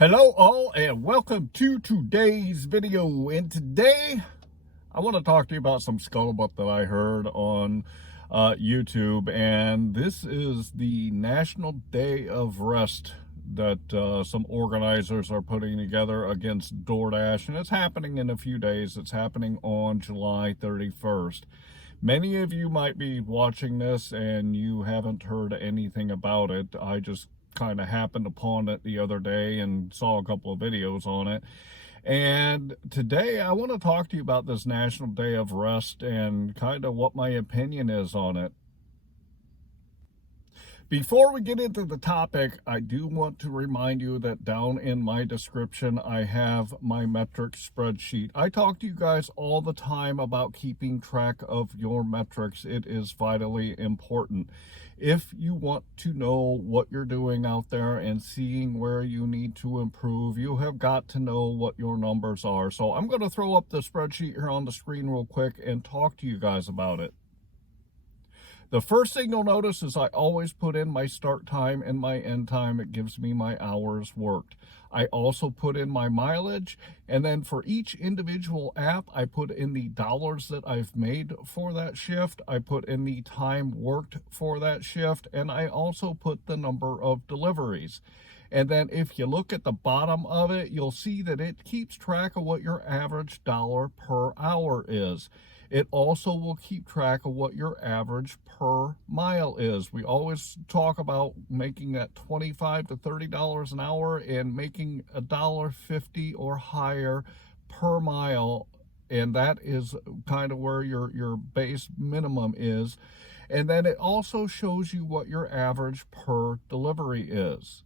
Hello all and welcome to today's video. And today I want to talk to you about some scuttlebutt that I heard on YouTube. And this is the National Day of Rest that some organizers are putting together against DoorDash. And it's happening in a few days. It's happening on July 31st. Many of you might be watching this and you haven't heard anything about it. I just kind of happened upon it the other day and saw a couple of videos on it. And today I want to talk to you about this National Day of Rest and kind of what my opinion is on it. Before we get into the topic, I do want to remind you that down in my description, I have my metrics spreadsheet. I talk to you guys all the time about keeping track of your metrics. It is vitally important. If you want to know what you're doing out there and seeing where you need to improve, you have got to know what your numbers are. So I'm going to throw up the spreadsheet here on the screen real quick and talk to you guys about it. The first thing you'll notice is I always put in my start time and my end time. It gives me my hours worked. I also put in my mileage, and then for each individual app, I put in the dollars that I've made for that shift. I put in the time worked for that shift, and I also put the number of deliveries. And then if you look at the bottom of it, you'll see that it keeps track of what your average dollar per hour is. It also will keep track of what your average per mile is. We always talk about making that $25 to $30 an hour and making $1.50 or higher per mile. And that is kind of where your base minimum is. And then it also shows you what your average per delivery is.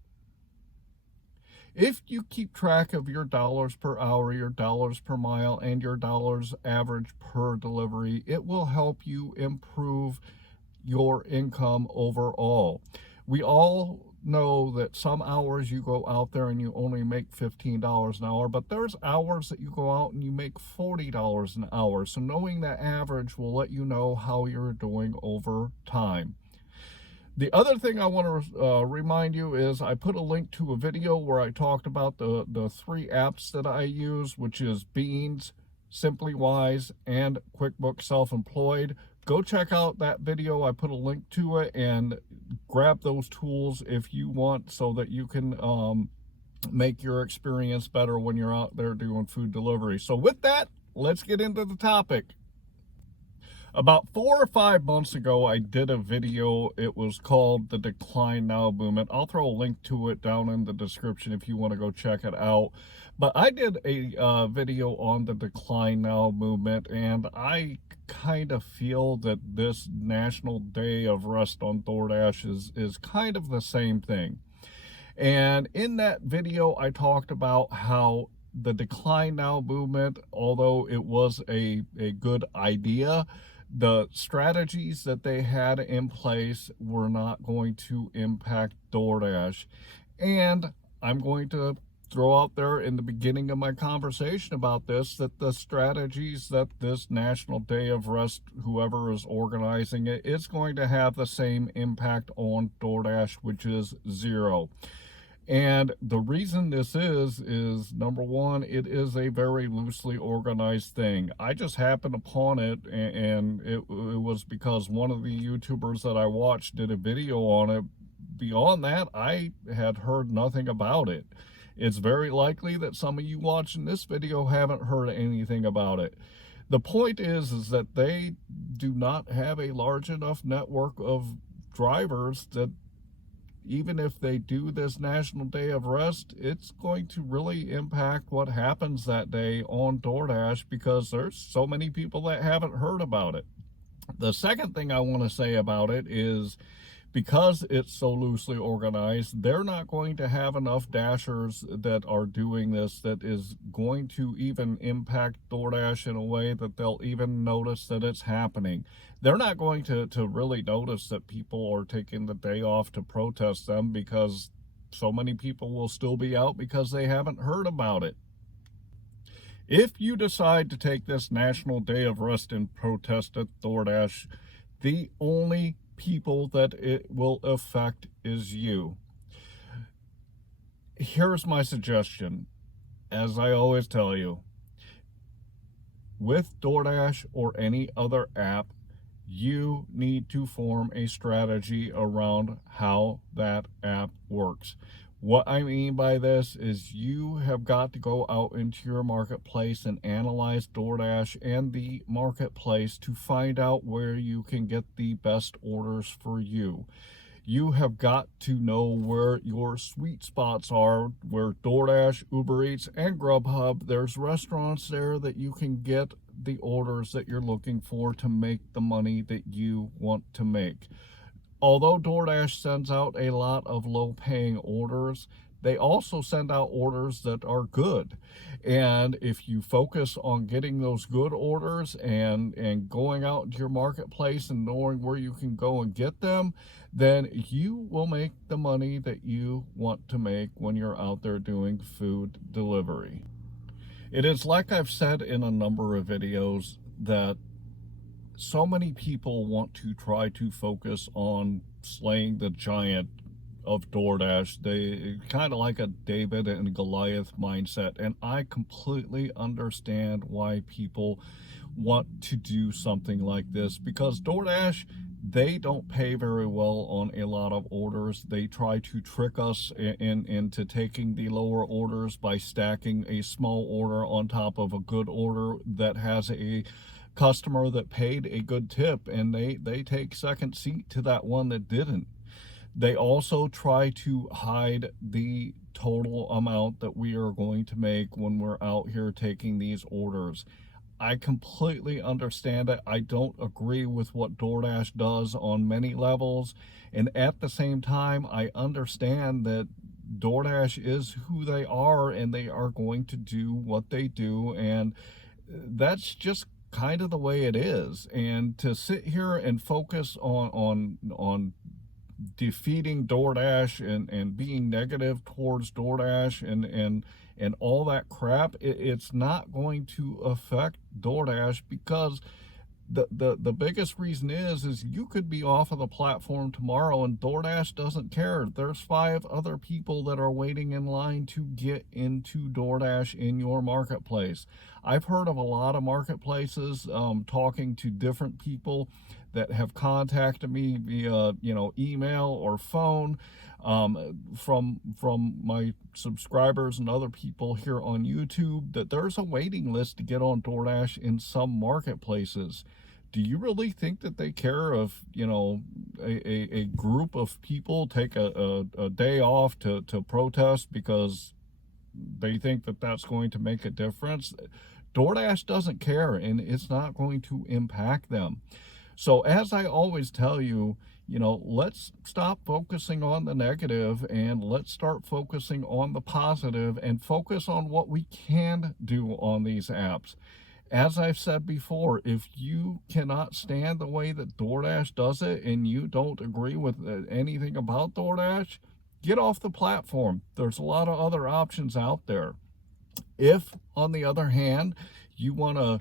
If you keep track of your dollars per hour, your dollars per mile, and your dollars average per delivery, it will help you improve your income overall. We all know that some hours you go out there and you only make $15 an hour, but there's hours that you go out and you make $40 an hour. So knowing that average will let you know how you're doing over time. The other thing I want to remind you is I put a link to a video where I talked about the three apps that I use, which is Beans, Simply Wise, and QuickBooks Self-Employed. Go check out that video. I put a link to it, and grab those tools if you want so that you can make your experience better when you're out there doing food delivery. So with that, let's get into the topic. About 4 or 5 months ago, I did a video. It was called The Decline Now Movement. I'll throw a link to it down in the description if you want to go check it out. But I did a video on the Decline Now Movement, and I kind of feel that this National Day of Rest on DoorDash is kind of the same thing. And in that video, I talked about how the Decline Now Movement, although it was a good idea, the strategies that they had in place were not going to impact DoorDash. And I'm going to throw out there in the beginning of my conversation about this that the strategies that this National Day of Rest, whoever is organizing it, is going to have the same impact on DoorDash, which is zero. And the reason this is number one, it is a very loosely organized thing. I just happened upon it, and it was because one of the YouTubers that I watched did a video on it. Beyond that, I had heard nothing about it. It's very likely that some of you watching this video haven't heard anything about it. The point is that they do not have a large enough network of drivers that even if they do this National Day of Rest, it's going to really impact what happens that day on DoorDash because there's so many people that haven't heard about it. The second thing I want to say about it is because it's so loosely organized, they're not going to have enough dashers that are doing this that is going to even impact DoorDash in a way that they'll even notice that it's happening. They're not going to really notice that people are taking the day off to protest them because so many people will still be out because they haven't heard about it. If you decide to take this National Day of Rest and protest at DoorDash, the only people that it will affect is you. Here's my suggestion. As I always tell you, with DoorDash or any other app, you need to form a strategy around how that app works. What I mean by this is you have got to go out into your marketplace and analyze DoorDash and the marketplace to find out where you can get the best orders for you. You have got to know where your sweet spots are, where DoorDash, Uber Eats, and Grubhub, there's restaurants there that you can get the orders that you're looking for to make the money that you want to make. Although DoorDash sends out a lot of low-paying orders, they also send out orders that are good. And if you focus on getting those good orders and going out into your marketplace and knowing where you can go and get them, then you will make the money that you want to make when you're out there doing food delivery. It is like I've said in a number of videos that so many people want to try to focus on slaying the giant of DoorDash. They kind of like a David and Goliath mindset, and I completely understand why people want to do something like this, because DoorDash, they don't pay very well on a lot of orders. They try to trick us into taking the lower orders by stacking a small order on top of a good order that has a customer that paid a good tip, and they take second seat to that one that didn't. They also try to hide the total amount that we are going to make when we're out here taking these orders. I completely understand it. I don't agree with what DoorDash does on many levels. And at the same time, I understand that DoorDash is who they are and they are going to do what they do. And that's just kind of the way it is. And to sit here and focus on defeating DoorDash and being negative towards DoorDash and all that crap, it's not going to affect DoorDash, because the biggest reason is you could be off of the platform tomorrow and DoorDash doesn't care. There's 5 other people that are waiting in line to get into DoorDash in your marketplace. I've heard of a lot of marketplaces, talking to different people that have contacted me via email or phone, from my subscribers and other people here on YouTube, that there's a waiting list to get on DoorDash in some marketplaces. Do you really think that they care if a group of people take a day off to protest because they think that that's going to make a difference? DoorDash doesn't care, and it's not going to impact them. So as I always tell you, let's stop focusing on the negative and let's start focusing on the positive and focus on what we can do on these apps. As I've said before, if you cannot stand the way that DoorDash does it and you don't agree with anything about DoorDash, get off the platform. There's a lot of other options out there. If, on the other hand, you want to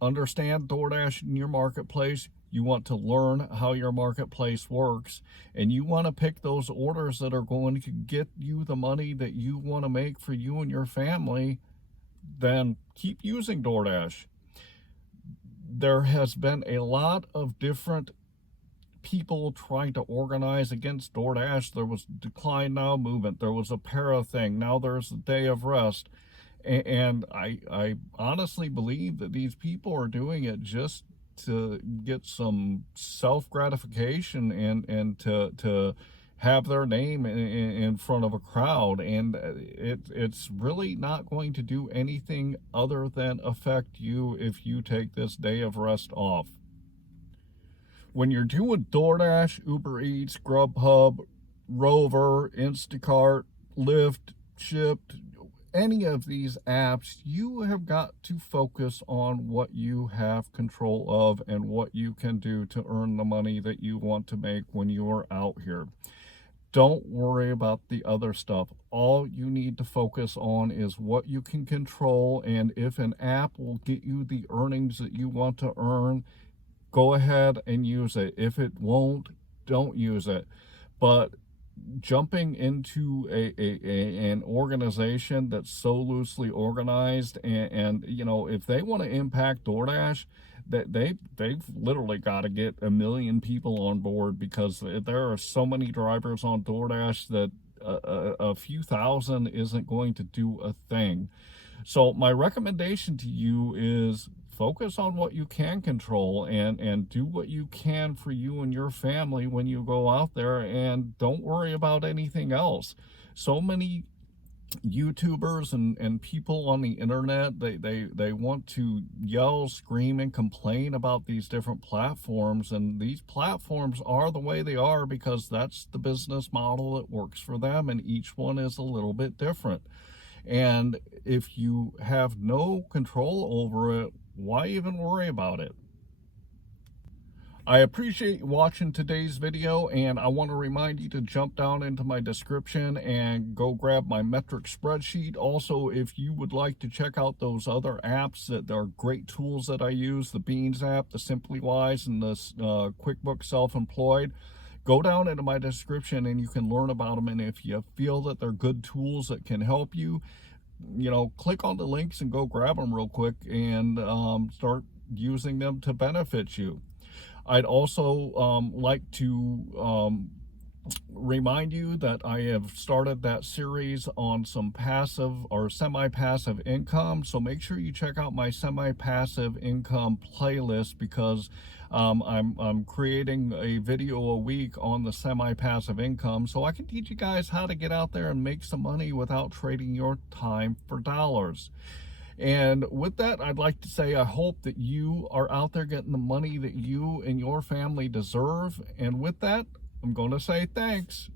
understand DoorDash in your marketplace, you want to learn how your marketplace works, and you want to pick those orders that are going to get you the money that you want to make for you and your family, then keep using DoorDash. There has been a lot of different people trying to organize against DoorDash. There was Decline Now movement, there was a para thing, now there's a day of rest. And I honestly believe that these people are doing it just to get some self-gratification and to have their name in front of a crowd. And it's really not going to do anything other than affect you if you take this day of rest off. When you're doing DoorDash, Uber Eats, Grubhub, Rover, Instacart, Lyft, Shipt, any of these apps, you have got to focus on what you have control of and what you can do to earn the money that you want to make when you're out here. Don't worry about the other stuff. All you need to focus on is what you can control, and if an app will get you the earnings that you want to earn, go ahead and use it. If it won't, don't use it. But jumping into an organization that's so loosely organized, and you know, if they want to impact DoorDash, that they've literally got to get 1 million people on board, because there are so many drivers on DoorDash that a few thousand isn't going to do a thing. So my recommendation to you is focus on what you can control, and do what you can for you and your family when you go out there, and don't worry about anything else. So many YouTubers and people on the internet, they want to yell, scream, and complain about these different platforms, and these platforms are the way they are because that's the business model that works for them, and each one is a little bit different. And if you have no control over it, why even worry about it? I appreciate you watching today's video, and I want to remind you to jump down into my description and go grab my metric spreadsheet. Also, if you would like to check out those other apps that are great tools that I use, the Beans app, the Simply Wise, and the QuickBooks Self-Employed, go down into my description and you can learn about them. And if you feel that they're good tools that can help you, you know, click on the links and go grab them real quick and start using them to benefit you. I'd also like to remind you that I have started that series on some passive or semi-passive income. So make sure you check out my semi-passive income playlist, because I'm creating a video a week on the semi-passive income, so I can teach you guys how to get out there and make some money without trading your time for dollars. And with that, I'd like to say I hope that you are out there getting the money that you and your family deserve. And with that, I'm going to say thanks.